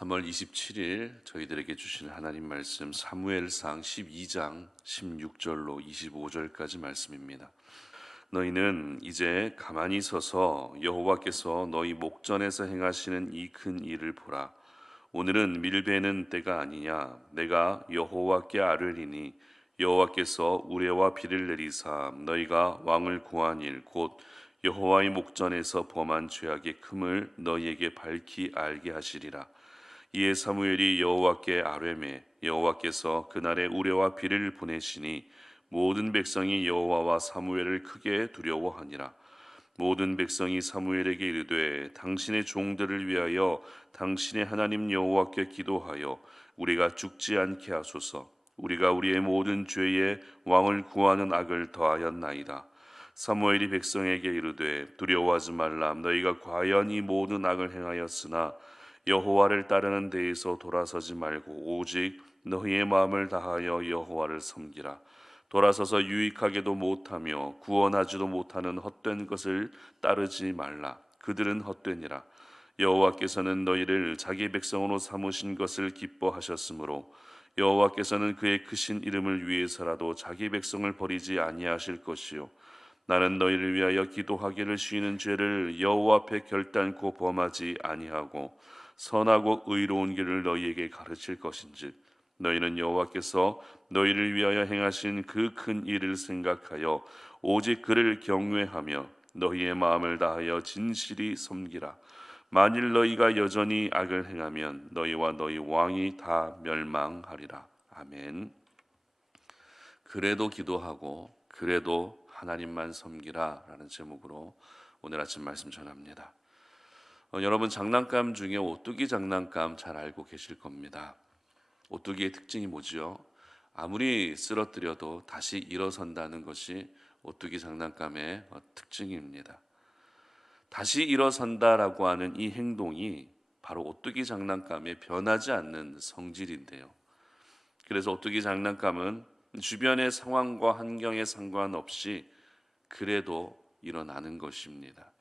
3월 27일 저희들에게 주신 하나님 말씀 사무엘상 12장 16절로 25절까지 말씀입니다. 너희는 이제 가만히 서서 여호와께서 너희 목전에서 행하시는 이 큰 일을 보라. 오늘은 밀베는 때가 아니냐. 내가 여호와께 아뢰리니 여호와께서 우레와 비를 내리사 너희가 왕을 구한 일 곧 여호와의 목전에서 범한 죄악의 큼을 너희에게 밝히 알게 하시리라. 이에 사무엘이 여호와께 아뢰매 여호와께서 그날에 우레와 비를 보내시니 모든 백성이 여호와와 사무엘을 크게 두려워하니라. 모든 백성이 사무엘에게 이르되 당신의 종들을 위하여 당신의 하나님 여호와께 기도하여 우리가 죽지 않게 하소서. 우리가 우리의 모든 죄에 왕을 구하는 악을 더하였나이다. 사무엘이 백성에게 이르되 두려워하지 말라. 너희가 과연 이 모든 악을 행하였으나 여호와를 따르는 데에서 돌아서지 말고 오직 너희의 마음을 다하여 여호와를 섬기라. 돌아서서 유익하게도 못하며 구원하지도 못하는 헛된 것을 따르지 말라. 그들은 헛되니라. 여호와께서는 너희를 자기 백성으로 삼으신 것을 기뻐하셨으므로 여호와께서는 그의 크신 이름을 위해서라도 자기 백성을 버리지 아니하실 것이요 나는 너희를 위하여 기도하기를 쉬는 죄를 여호와 앞에 결단코 범하지 아니하고 선하고 의로운 길을 너희에게 가르칠 것인즉 너희는 여호와께서 너희를 위하여 행하신 그 큰 일을 생각하여 오직 그를 경외하며 너희의 마음을 다하여 진실이 섬기라. 만일 너희가 여전히 악을 행하면 너희와 너희 왕이 다 멸망하리라. 아멘. 그래도 기도하고 그래도 하나님만 섬기라 라는 제목으로 오늘 아침 말씀 전합니다. 여러분 장난감 중에 오뚜기 장난감 잘 알고 계실 겁니다. 오뚜기의 특징이 뭐지요? 아무리 쓰러뜨려도 다시 일어선다는 것이 오뚜기 장난감의 특징입니다. 다시 일어선다라고 하는 이 행동이 바로 오뚜기 장난감의 변하지 않는 성질인데요. 그래서 오뚜기 장난감은 주변의 상황과 환경에 상관없이 그래도 일어나는 것입니다.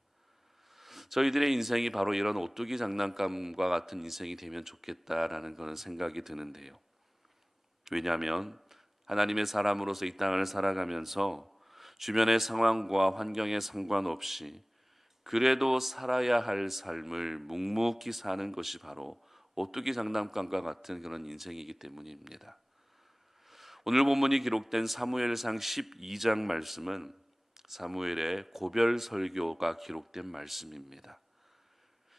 저희들의 인생이 바로 이런 오뚜기 장난감과 같은 인생이 되면 좋겠다라는 그런 생각이 드는데요. 왜냐하면 하나님의 사람으로서 이 땅을 살아가면서 주변의 상황과 환경에 상관없이 그래도 살아야 할 삶을 묵묵히 사는 것이 바로 오뚜기 장난감과 같은 그런 인생이기 때문입니다. 오늘 본문이 기록된 사무엘상 12장 말씀은 사무엘의 고별 설교가 기록된 말씀입니다.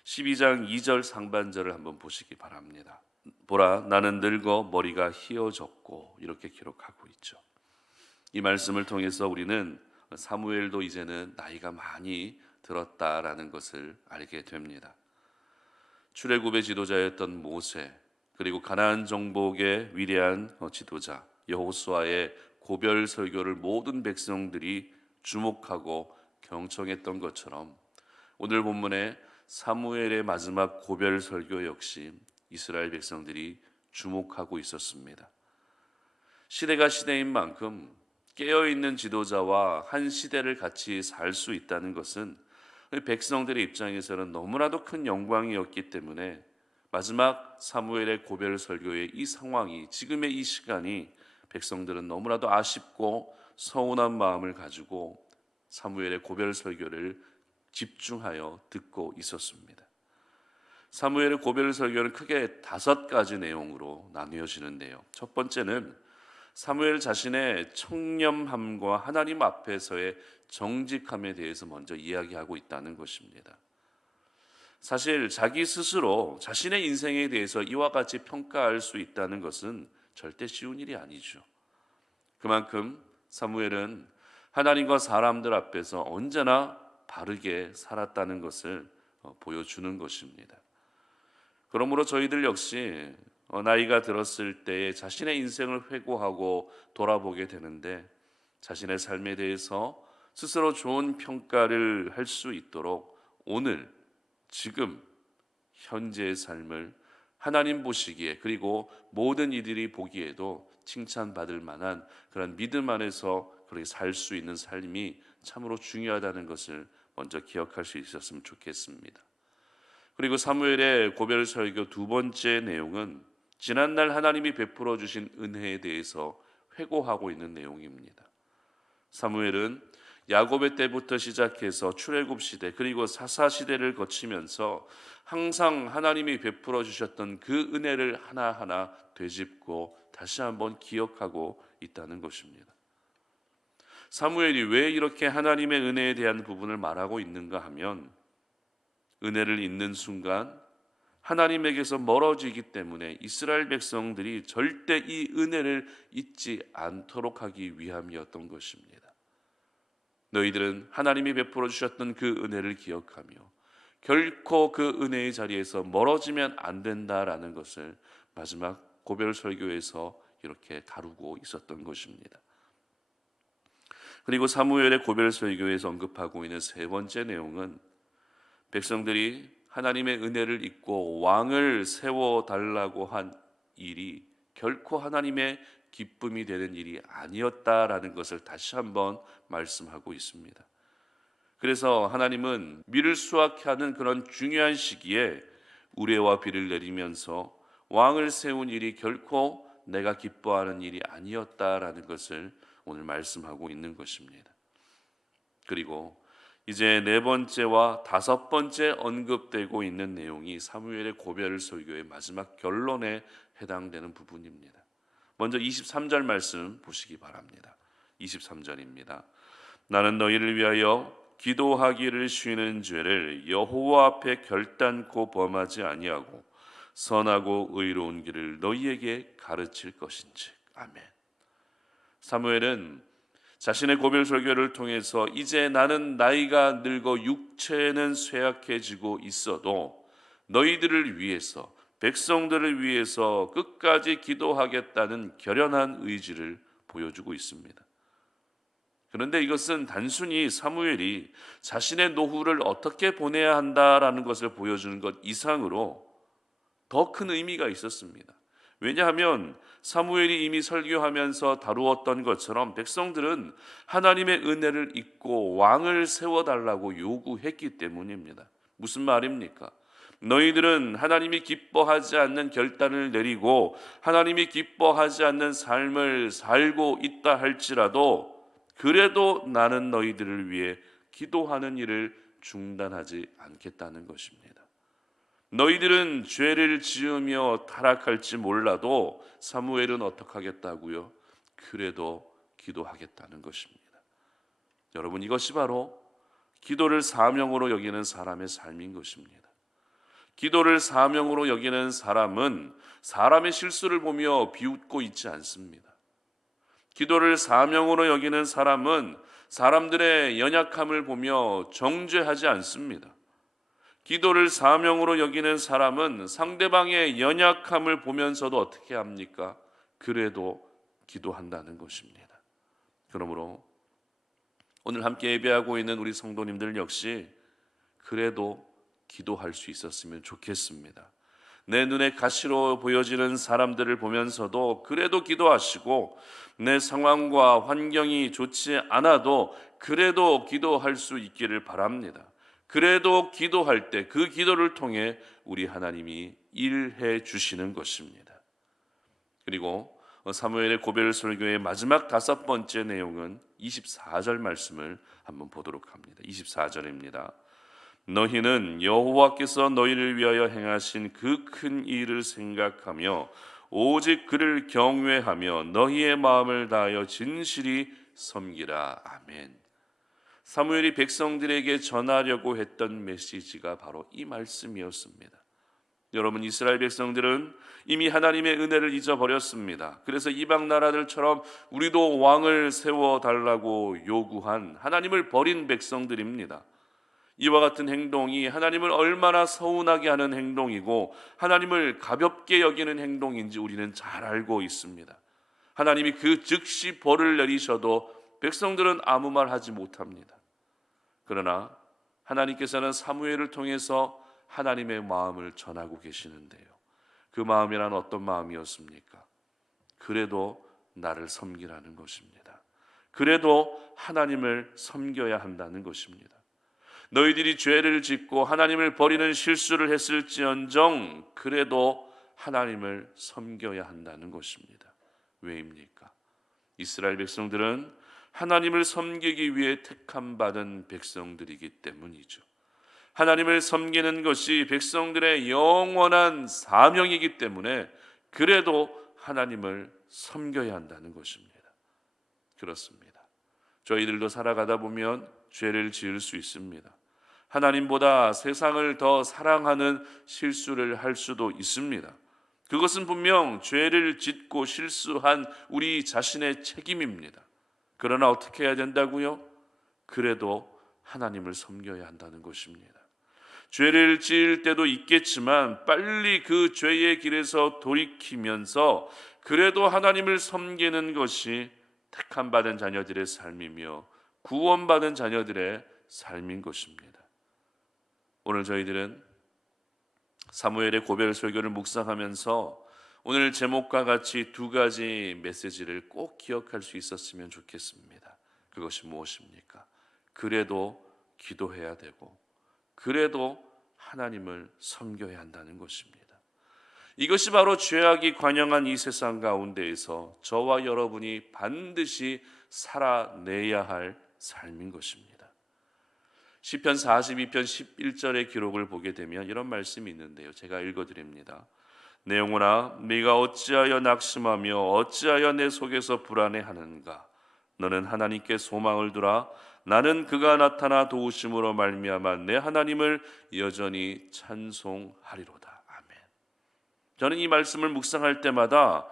12장 2절 상반절을 한번 보시기 바랍니다. 보라, 나는 늙어 머리가 희어졌고 이렇게 기록하고 있죠. 이 말씀을 통해서 우리는 사무엘도 이제는 나이가 많이 들었다라는 것을 알게 됩니다. 출애굽의 지도자였던 모세, 그리고 가나안 정복의 위대한 지도자 여호수아의 고별 설교를 모든 백성들이 주목하고 경청했던 것처럼 오늘 본문의 사무엘의 마지막 고별 설교 역시 이스라엘 백성들이 주목하고 있었습니다. 시대가 시대인 만큼 깨어있는 지도자와 한 시대를 같이 살 수 있다는 것은 백성들의 입장에서는 너무나도 큰 영광이었기 때문에 마지막 사무엘의 고별 설교의 이 상황이 지금의 이 시간이 백성들은 너무나도 아쉽고 서운한 마음을 가지고 사무엘의 고별 설교를 집중하여 듣고 있었습니다. 사무엘의 고별 설교는 크게 5가지 내용으로 나뉘어지는데요. 첫 번째는 사무엘 자신의 청렴함과 하나님 앞에서의 정직함에 대해서 먼저 이야기하고 있다는 것입니다. 사실 자기 스스로 자신의 인생에 대해서 이와 같이 평가할 수 있다는 것은 절대 쉬운 일이 아니죠. 그만큼 사무엘은 하나님과 사람들 앞에서 언제나 바르게 살았다는 것을 보여주는 것입니다. 그러므로 저희들 역시 나이가 들었을 때에 자신의 인생을 회고하고 돌아보게 되는데 자신의 삶에 대해서 스스로 좋은 평가를 할 수 있도록 오늘 지금 현재의 삶을 하나님 보시기에 그리고 모든 이들이 보기에도 칭찬받을 만한 그런 믿음 안에서 그렇게 살 수 있는 삶이 참으로 중요하다는 것을 먼저 기억할 수 있었으면 좋겠습니다. 그리고 사무엘의 고별 설교 두 번째 내용은 지난날 하나님이 베풀어 주신 은혜에 대해서 회고하고 있는 내용입니다. 사무엘은 야곱의 때부터 시작해서 출애굽 시대 그리고 사사 시대를 거치면서 항상 하나님이 베풀어 주셨던 그 은혜를 하나하나 되짚고 다시 한번 기억하고 있다는 것입니다. 사무엘이 왜 이렇게 하나님의 은혜에 대한 부분을 말하고 있는가 하면 은혜를 잊는 순간 하나님에게서 멀어지기 때문에 이스라엘 백성들이 절대 이 은혜를 잊지 않도록 하기 위함이었던 것입니다. 너희들은 하나님이 베풀어 주셨던 그 은혜를 기억하며 결코 그 은혜의 자리에서 멀어지면 안 된다라는 것을 마지막 고별 설교에서 이렇게 다루고 있었던 것입니다. 그리고 사무엘의 고별 설교에서 언급하고 있는 세 번째 내용은 백성들이 하나님의 은혜를 잊고 왕을 세워달라고 한 일이 결코 하나님의 기쁨이 되는 일이 아니었다라는 것을 다시 한번 말씀하고 있습니다. 그래서 하나님은 밀을 수확해 하는 그런 중요한 시기에 우레와 비를 내리면서 왕을 세운 일이 결코 내가 기뻐하는 일이 아니었다라는 것을 오늘 말씀하고 있는 것입니다. 그리고 이제 네 번째와 다섯 번째 언급되고 있는 내용이 사무엘의 고별 설교의 마지막 결론에 해당되는 부분입니다. 먼저 23절 말씀 보시기 바랍니다. 23절입니다. 나는 너희를 위하여 기도하기를 쉬는 죄를 여호와 앞에 결단코 범하지 아니하고 선하고 의로운 길을 너희에게 가르칠 것인즉. 아멘. 사무엘은 자신의 고별 설교를 통해서 이제 나는 나이가 늙어 육체는 쇠약해지고 있어도 너희들을 위해서 백성들을 위해서 끝까지 기도하겠다는 결연한 의지를 보여주고 있습니다. 그런데 이것은 단순히 사무엘이 자신의 노후를 어떻게 보내야 한다라는 것을 보여주는 것 이상으로 더 큰 의미가 있었습니다. 왜냐하면 사무엘이 이미 설교하면서 다루었던 것처럼 백성들은 하나님의 은혜를 잊고 왕을 세워달라고 요구했기 때문입니다. 무슨 말입니까? 너희들은 하나님이 기뻐하지 않는 결단을 내리고 하나님이 기뻐하지 않는 삶을 살고 있다 할지라도 그래도 나는 너희들을 위해 기도하는 일을 중단하지 않겠다는 것입니다. 너희들은 죄를 지으며 타락할지 몰라도 사무엘은 어떻게 하겠다고요? 그래도 기도하겠다는 것입니다. 여러분, 이것이 바로 기도를 사명으로 여기는 사람의 삶인 것입니다. 기도를 사명으로 여기는 사람은 사람의 실수를 보며 비웃고 있지 않습니다. 기도를 사명으로 여기는 사람은 사람들의 연약함을 보며 정죄하지 않습니다. 기도를 사명으로 여기는 사람은 상대방의 연약함을 보면서도 어떻게 합니까? 그래도 기도한다는 것입니다. 그러므로 오늘 함께 예배하고 있는 우리 성도님들 역시 그래도 기도할 수 있었으면 좋겠습니다. 내 눈에 가시로 보여지는 사람들을 보면서도 그래도 기도하시고 내 상황과 환경이 좋지 않아도 그래도 기도할 수 있기를 바랍니다. 그래도 기도할 때 그 기도를 통해 우리 하나님이 일해 주시는 것입니다. 그리고 사무엘의 고별 설교의 마지막 다섯 번째 내용은 24절 말씀을 한번 보도록 합니다. 24절입니다. 너희는 여호와께서 너희를 위하여 행하신 그 큰 일을 생각하며 오직 그를 경외하며 너희의 마음을 다하여 진실이 섬기라. 아멘. 사무엘이 백성들에게 전하려고 했던 메시지가 바로 이 말씀이었습니다. 여러분, 이스라엘 백성들은 이미 하나님의 은혜를 잊어버렸습니다. 그래서 이방 나라들처럼 우리도 왕을 세워달라고 요구한 하나님을 버린 백성들입니다. 이와 같은 행동이 하나님을 얼마나 서운하게 하는 행동이고 하나님을 가볍게 여기는 행동인지 우리는 잘 알고 있습니다. 하나님이 그 즉시 벌을 내리셔도 백성들은 아무 말 하지 못합니다. 그러나 하나님께서는 사무엘을 통해서 하나님의 마음을 전하고 계시는데요. 그 마음이란 어떤 마음이었습니까? 그래도 나를 섬기라는 것입니다. 그래도 하나님을 섬겨야 한다는 것입니다. 너희들이 죄를 짓고 하나님을 버리는 실수를 했을지언정 그래도 하나님을 섬겨야 한다는 것입니다. 왜입니까? 이스라엘 백성들은 하나님을 섬기기 위해 택함받은 백성들이기 때문이죠. 하나님을 섬기는 것이 백성들의 영원한 사명이기 때문에 그래도 하나님을 섬겨야 한다는 것입니다. 그렇습니다. 저희들도 살아가다 보면 죄를 지을 수 있습니다. 하나님보다 세상을 더 사랑하는 실수를 할 수도 있습니다. 그것은 분명 죄를 짓고 실수한 우리 자신의 책임입니다. 그러나 어떻게 해야 된다고요? 그래도 하나님을 섬겨야 한다는 것입니다. 죄를 지을 때도 있겠지만 빨리 그 죄의 길에서 돌이키면서 그래도 하나님을 섬기는 것이 택함받은 자녀들의 삶이며 구원받은 자녀들의 삶인 것입니다. 오늘 저희들은 사무엘의 고별 설교를 묵상하면서 오늘 제목과 같이 두 가지 메시지를 꼭 기억할 수 있었으면 좋겠습니다. 그것이 무엇입니까? 그래도 기도해야 되고 그래도 하나님을 섬겨야 한다는 것입니다. 이것이 바로 죄악이 관영한 이 세상 가운데에서 저와 여러분이 반드시 살아내야 할 삶인 것입니다. 시편 42편 11절의 기록을 보게 되면 이런 말씀이 있는데요. 제가 읽어드립니다. 내 영혼아 네가 어찌하여 낙심하며 어찌하여 내 속에서 불안해하는가? 너는 하나님께 소망을 두라. 나는 그가 나타나 도우심으로 말미암아 내 하나님을 여전히 찬송하리로다. 아멘. 저는 이 말씀을 묵상할 때마다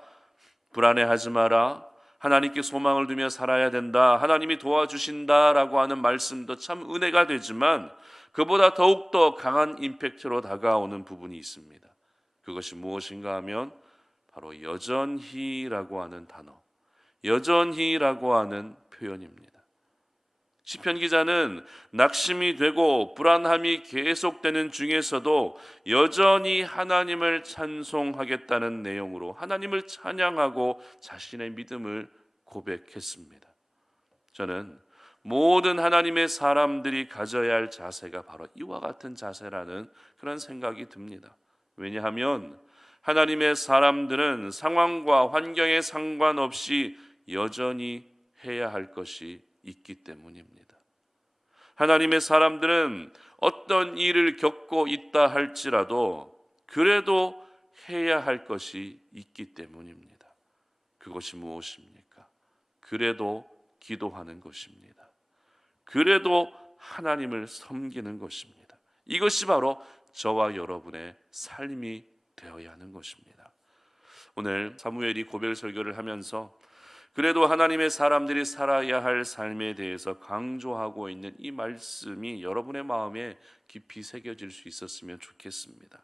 불안해하지 마라, 하나님께 소망을 두며 살아야 된다, 하나님이 도와주신다라고 하는 말씀도 참 은혜가 되지만 그보다 더욱더 강한 임팩트로 다가오는 부분이 있습니다. 그것이 무엇인가 하면 바로 여전히라고 하는 단어, 여전히라고 하는 표현입니다. 시편 기자는 낙심이 되고 불안함이 계속되는 중에서도 여전히 하나님을 찬송하겠다는 내용으로 하나님을 찬양하고 자신의 믿음을 고백했습니다. 저는 모든 하나님의 사람들이 가져야 할 자세가 바로 이와 같은 자세라는 그런 생각이 듭니다. 왜냐하면 하나님의 사람들은 상황과 환경에 상관없이 여전히 해야 할 것이 있기 때문입니다. 하나님의 사람들은 어떤 일을 겪고 있다 할지라도 그래도 해야 할 것이 있기 때문입니다. 그것이 무엇입니까? 그래도 기도하는 것입니다. 그래도 하나님을 섬기는 것입니다. 이것이 바로 저와 여러분의 삶이 되어야 하는 것입니다. 오늘 사무엘이 고별 설교를 하면서 그래도 하나님의 사람들이 살아야 할 삶에 대해서 강조하고 있는 이 말씀이 여러분의 마음에 깊이 새겨질 수 있었으면 좋겠습니다.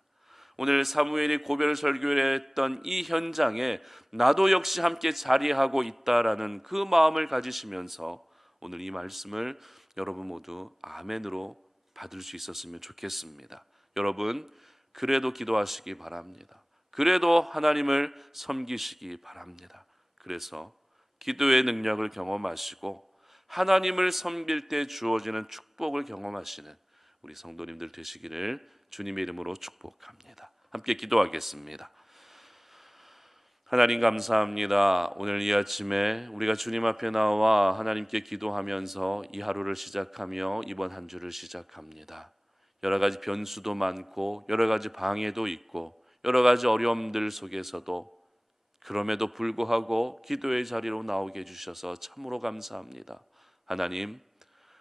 오늘 사무엘이 고별 설교를 했던 이 현장에 나도 역시 함께 자리하고 있다라는 그 마음을 가지시면서 오늘 이 말씀을 여러분 모두 아멘으로 받을 수 있었으면 좋겠습니다. 여러분 그래도 기도하시기 바랍니다. 그래도 하나님을 섬기시기 바랍니다. 그래서 기도의 능력을 경험하시고 하나님을 섬길 때 주어지는 축복을 경험하시는 우리 성도님들 되시기를 주님의 이름으로 축복합니다. 함께 기도하겠습니다. 하나님 감사합니다. 오늘 이 아침에 우리가 주님 앞에 나와 하나님께 기도하면서 이 하루를 시작하며 이번 한 주를 시작합니다. 여러 가지 변수도 많고 여러 가지 방해도 있고 여러 가지 어려움들 속에서도 그럼에도 불구하고 기도의 자리로 나오게 해주셔서 참으로 감사합니다. 하나님,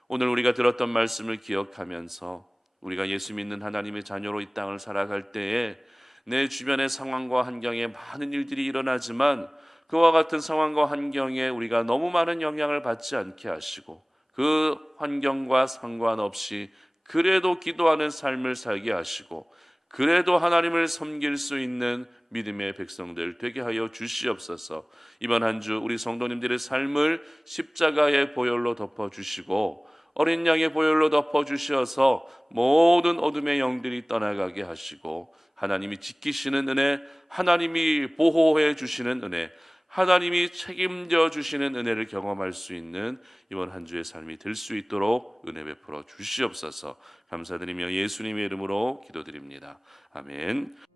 오늘 우리가 들었던 말씀을 기억하면서 우리가 예수 믿는 하나님의 자녀로 이 땅을 살아갈 때에 내 주변의 상황과 환경에 많은 일들이 일어나지만 그와 같은 상황과 환경에 우리가 너무 많은 영향을 받지 않게 하시고 그 환경과 상관없이 그래도 기도하는 삶을 살게 하시고 그래도 하나님을 섬길 수 있는 믿음의 백성들 되게 하여 주시옵소서. 이번 한 주 우리 성도님들의 삶을 십자가의 보혈로 덮어주시고 어린 양의 보혈로 덮어주셔서 모든 어둠의 영들이 떠나가게 하시고 하나님이 지키시는 은혜, 하나님이 보호해 주시는 은혜, 하나님이 책임져 주시는 은혜를 경험할 수 있는 이번 한 주의 삶이 될 수 있도록 은혜 베풀어 주시옵소서. 감사드리며 예수님의 이름으로 기도드립니다. 아멘.